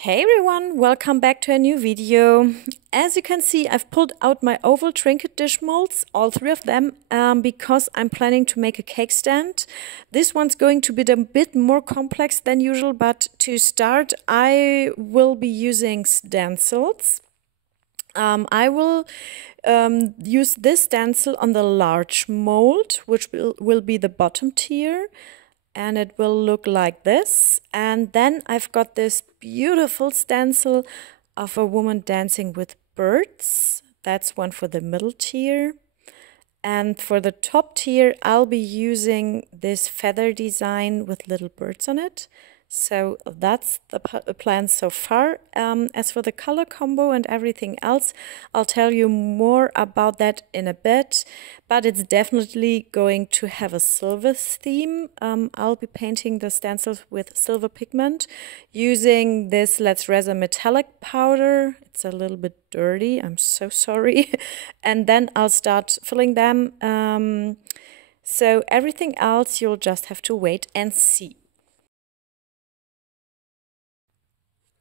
Hey everyone, welcome back to a new video. As you can see, I've pulled out my oval Trinket dish molds, all three of them, because I'm planning to make a cake stand. This one's going to be a bit more complex than usual, but to start, I will be using stencils. I will use this stencil on the large mold, which will be the bottom tier. And it will look like this. And then I've got this beautiful stencil of a woman dancing with birds. That's one for the middle tier. And for the top tier, I'll be using this feather design with little birds on it. So that's the plan so far. As for the color combo and everything else, I'll tell you more about that in a bit, but it's definitely going to have a silver theme. I'll be painting the stencils with silver pigment using this Let's Resin metallic powder. It's a little bit dirty, I'm so sorry. And then I'll start filling them. So everything else you'll just have to wait and see.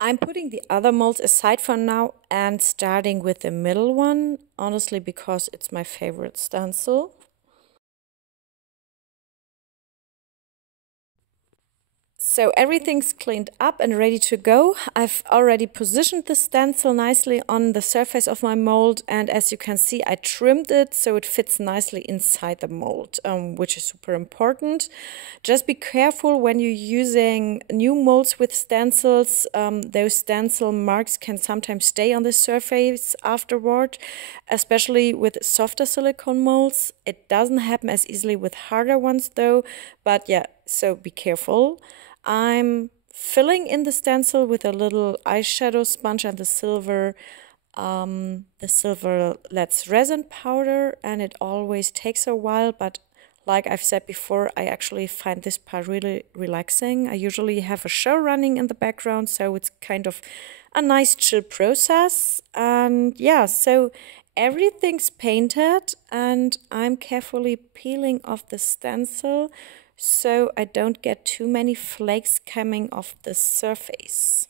I'm putting the other molds aside for now and starting with the middle one, honestly because it's my favorite stencil. So everything's cleaned up and ready to go. I've already positioned the stencil nicely on the surface of my mold, and as you can see, I trimmed it so it fits nicely inside the mold, which is super important. Just be careful when you're using new molds with stencils. Those stencil marks can sometimes stay on the surface afterward, especially with softer silicone molds. It doesn't happen as easily with harder ones though, but yeah, so be careful. I'm filling in the stencil with a little eyeshadow sponge and the silver Let's Resin powder, and it always takes a while, but like I've said before, I actually find this part really relaxing. I usually have a show running in the background, so it's kind of a nice chill process. And yeah, so everything's painted and I'm carefully peeling off the stencil so I don't get too many flakes coming off the surface.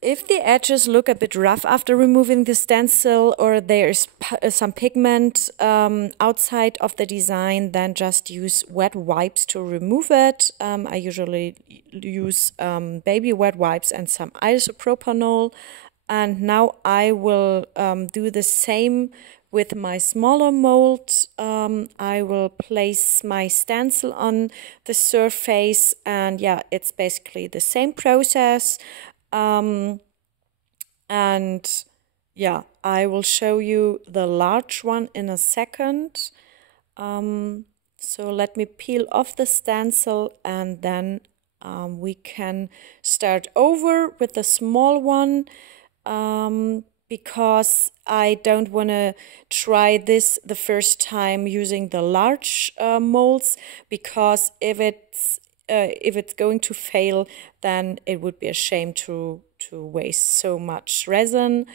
If the edges look a bit rough after removing the stencil, or there's some pigment outside of the design, then just use wet wipes to remove it. I usually use baby wet wipes and some isopropanol. And now I will do the same with my smaller mold. I will place my stencil on the surface, and yeah, it's basically the same process. And yeah, I will show you the large one in a second. So let me peel off the stencil and then we can start over with the small one. Because I don't want to try this the first time using the large molds, because if it's going to fail, then it would be a shame to waste so much resin.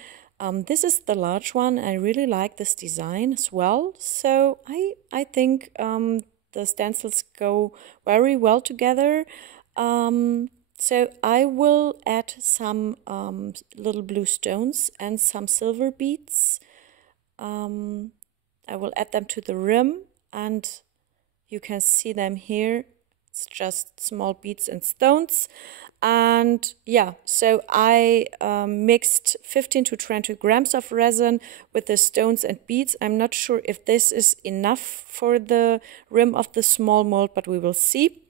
This is the large one. I really like this design as well, so I think the stencils go very well together. So I will add some little blue stones and some silver beads. I will add them to the rim, and you can see them here. It's just small beads and stones. And yeah, so I mixed 15 to 20 grams of resin with the stones and beads. I'm not sure if this is enough for the rim of the small mold, but we will see.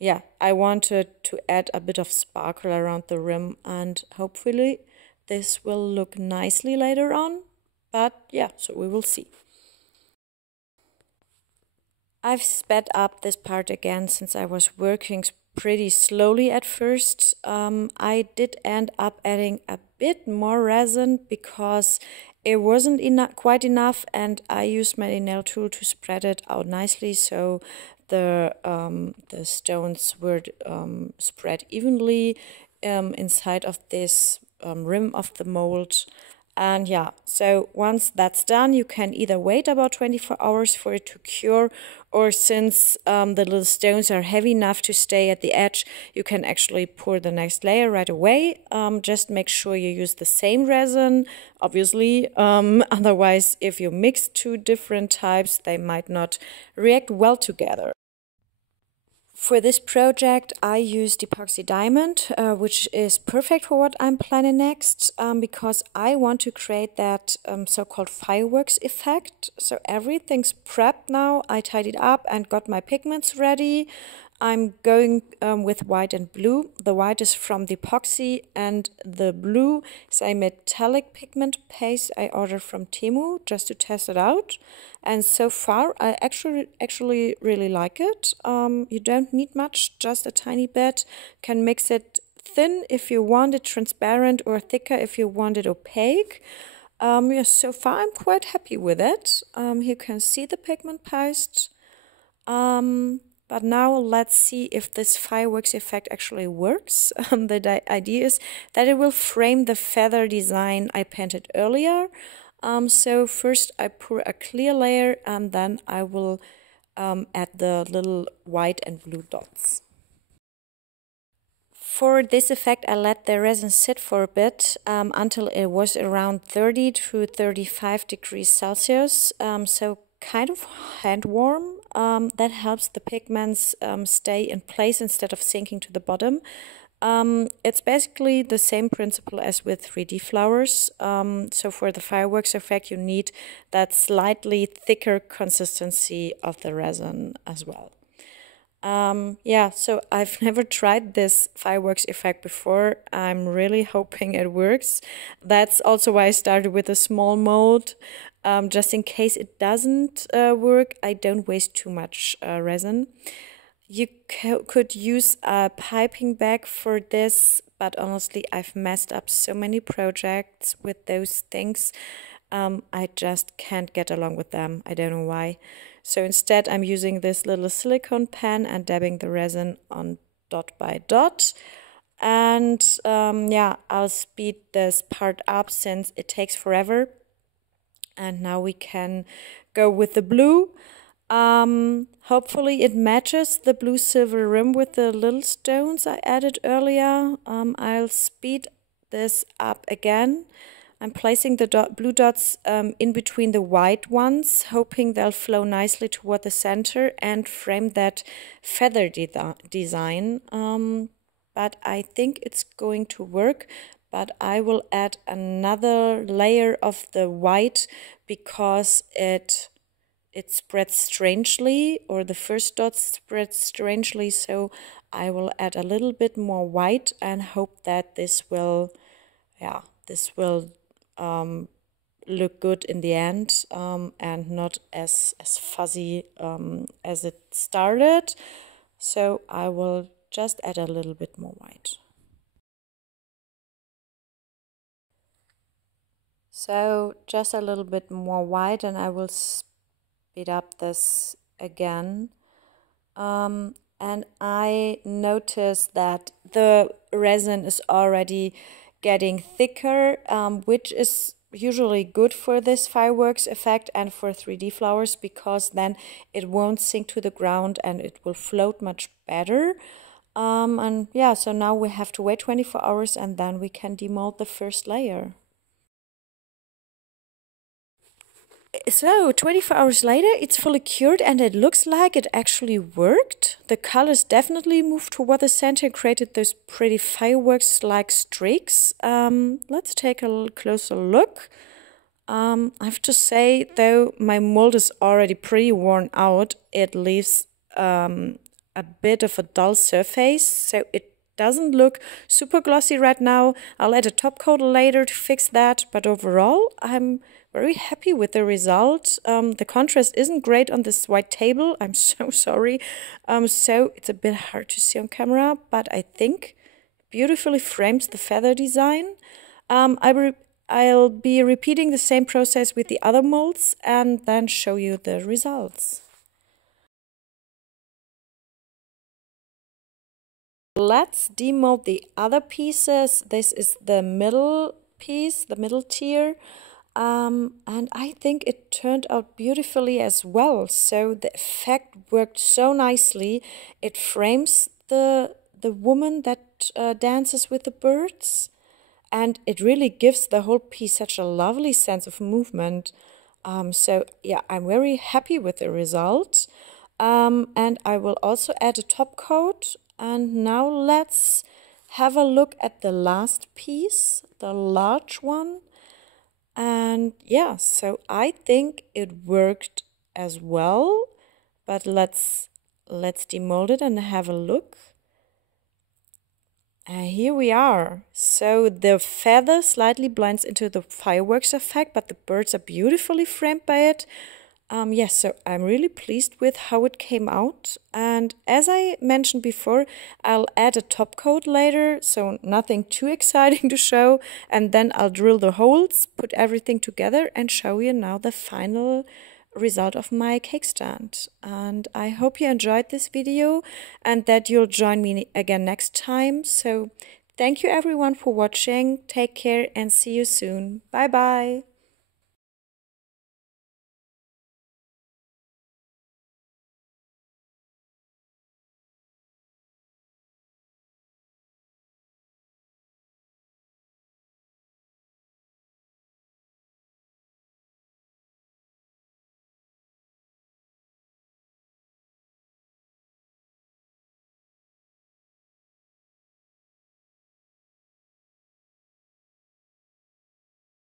Yeah, I wanted to add a bit of sparkle around the rim, and hopefully this will look nicely later on. But yeah, so we will see. I've sped up this part again since I was working pretty slowly at first. I did end up adding a bit more resin because it wasn't quite enough, and I used my nail tool to spread it out nicely so the stones were spread evenly inside of this rim of the mold. And yeah, so once that's done, you can either wait about 24 hours for it to cure, or since the little stones are heavy enough to stay at the edge, you can actually pour the next layer right away. Just make sure you use the same resin, obviously. Otherwise, if you mix two different types, they might not react well together. For this project, I used Epoxy Diamond, which is perfect for what I'm planning next, because I want to create that so-called fireworks effect. So everything's prepped now. I tidied up and got my pigments ready. I'm going with white and blue. The white is from the Epoxy, and the blue is a metallic pigment paste I ordered from Temu just to test it out. And so far, I actually really like it. You don't need much, just a tiny bit. Can mix it thin if you want it transparent, or thicker if you want it opaque. Yeah, so far I'm quite happy with it. Here you can see the pigment paste. But now let's see if this fireworks effect actually works. The idea is that it will frame the feather design I painted earlier. So first I pour a clear layer, and then I will add the little white and blue dots. For this effect, I let the resin sit for a bit until it was around 30 to 35 degrees Celsius. So kind of hand warm. That helps the pigments stay in place instead of sinking to the bottom. It's basically the same principle as with 3D flowers. So for the fireworks effect, you need that slightly thicker consistency of the resin as well. Yeah, so I've never tried this fireworks effect before. I'm really hoping it works. That's also why I started with a small mold. Just in case it doesn't work, I don't waste too much resin. You could use a piping bag for this, but honestly, I've messed up so many projects with those things. I just can't get along with them. I don't know why. So instead, I'm using this little silicone pen and dabbing the resin on dot by dot. And yeah, I'll speed this part up since it takes forever. And now we can go with the blue. Hopefully it matches the blue silver rim with the little stones I added earlier. I'll speed this up again. I'm placing the blue dots in between the white ones, hoping they'll flow nicely toward the center and frame that feather design. But I think it's going to work. But I will add another layer of the white because it spreads strangely, or the first dot spreads strangely. So I will add a little bit more white and hope that this will, look good in the end, and not as fuzzy as it started. So I will just add a little bit more white. So just a little bit more white, and I will speed up this again. And I notice that the resin is already getting thicker, which is usually good for this fireworks effect and for 3D flowers, because then it won't sink to the ground and it will float much better. And yeah, so now we have to wait 24 hours and then we can demold the first layer. So 24 hours later, it's fully cured and it looks like it actually worked. The colors definitely moved toward the center and created those pretty fireworks-like streaks. Let's take a closer look. I have to say, though, my mold is already pretty worn out. It leaves a bit of a dull surface, so it doesn't look super glossy right now. I'll add a top coat later to fix that, but overall, I'm very happy with the result. The contrast isn't great on this white table. I'm so sorry. So it's a bit hard to see on camera, but I think beautifully frames the feather design. I'll be repeating the same process with the other molds and then show you the results. Let's demold the other pieces. This is the middle piece, the middle tier. And I think it turned out beautifully as well. So the effect worked so nicely. It frames the woman that dances with the birds, and it really gives the whole piece such a lovely sense of movement. So yeah, I'm very happy with the result. And I will also add a top coat. And now let's have a look at the last piece, the large one. And yeah, so I think it worked as well, but let's demold it and have a look. And here we are. So the feather slightly blends into the fireworks effect, but the birds are beautifully framed by it. Yes, so I'm really pleased with how it came out. And as I mentioned before, I'll add a top coat later, so nothing too exciting to show. And then I'll drill the holes, put everything together, and show you now the final result of my cake stand. And I hope you enjoyed this video and that you'll join me again next time. So thank you everyone for watching. Take care and see you soon. Bye bye.